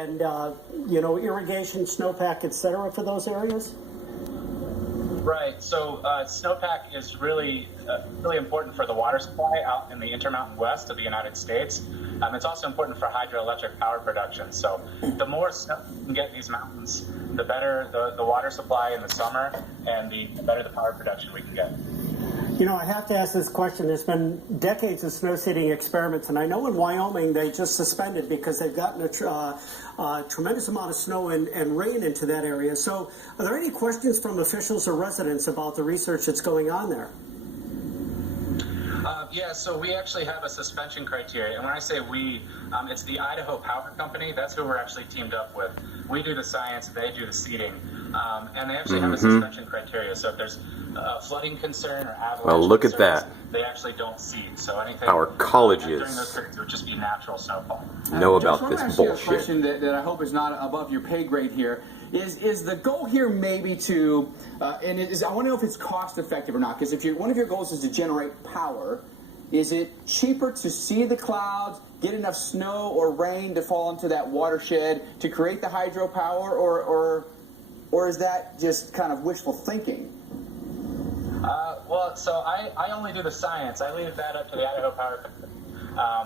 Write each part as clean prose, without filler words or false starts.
And, you know, irrigation, snowpack, et cetera, for those areas? Right. So snowpack is really important for the water supply out in the Intermountain West of the United States. It's also important for hydroelectric power production. So the more snow you can get in these mountains, the better the water supply in the summer, and the better the power production we can get. You know, I have to ask this question. There's been decades of snow seeding experiments, and I know in Wyoming they just suspended because they've gotten a tremendous amount of snow and rain into that area. So are there any questions from officials or residents about the research that's going on there? Yeah, so we actually have a suspension criteria. And when I say we, it's the Idaho Power Company. That's who we're actually teamed up with. We do the science, they do the seeding. And they actually have a suspension criteria. So if there's flooding concern or avalanche well, look concerns, at that. They actually don't seed. So anything Our colleges during those periods would just be natural snowfall. know about Josh, this I want to ask you a bullshit. question that I hope is not above your pay grade here. Is the goal here maybe to, I want to know if it's cost effective or not, because if one of your goals is to generate power, is it cheaper to see the clouds, get enough snow or rain to fall into that watershed to create the hydropower, or is that just kind of wishful thinking? Well, so I only do the science. I leave that up to the Idaho Power Company.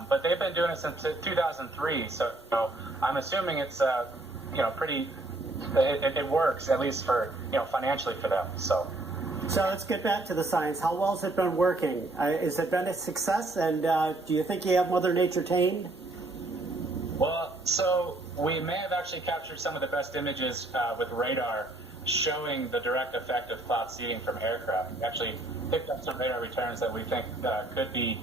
But they've been doing it since 2003, so I'm assuming it's pretty. It works, at least for financially for them. So let's get back to the science. How well has it been working? Has it been a success? And do you think you have Mother Nature tamed? Well, so we may have actually captured some of the best images with radar showing the direct effect of cloud seeding from aircraft. We actually picked up some radar returns that we think could be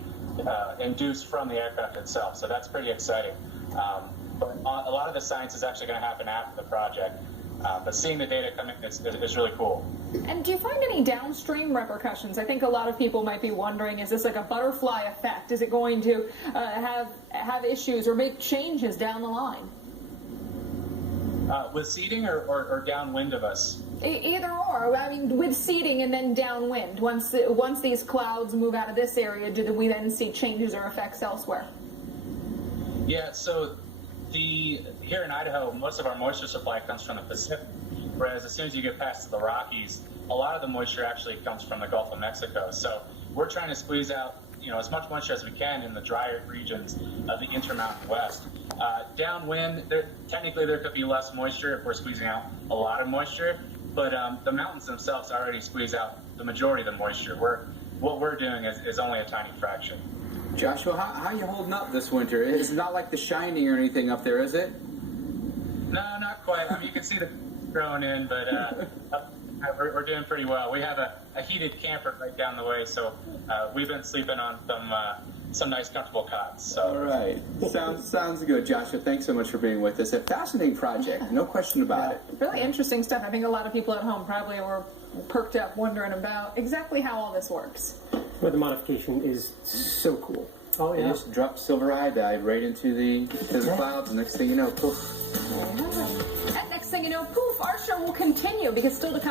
induced from the aircraft itself. So that's pretty exciting. But a lot of the science is actually going to happen after the project. But seeing the data come in is really cool. And do you find any downstream repercussions? I think a lot of people might be wondering, is this like a butterfly effect? Is it going to have issues or make changes down the line? With seeding or downwind of us? Either or. I mean, with seeding and then downwind. Once these clouds move out of this area, do we then see changes or effects elsewhere? Yeah, so here in Idaho, most of our moisture supply comes from the Pacific, whereas as soon as you get past the Rockies, a lot of the moisture actually comes from the Gulf of Mexico. So we're trying to squeeze out as much moisture as we can in the drier regions of the Intermountain West. Downwind, technically there could be less moisture if we're squeezing out a lot of moisture, but the mountains themselves already squeeze out the majority of the moisture. What we're doing is only a tiny fraction. Joshua, how are you holding up this winter? It's not like The Shining or anything up there, is it? No, not quite. I mean, you can see the growing in, but we're doing pretty well. We have a heated camper right down the way, so we've been sleeping on some nice, comfortable cots. So. All right. Sounds good, Joshua. Thanks so much for being with us. A fascinating project, no question about it. Really interesting stuff. I think a lot of people at home probably were perked up wondering about exactly how all this works. Weather modification is so cool. Oh, yeah. You just dropped silver iodide right into the clouds, and next thing you know, poof. And next thing you know, poof, our show will continue because still to come.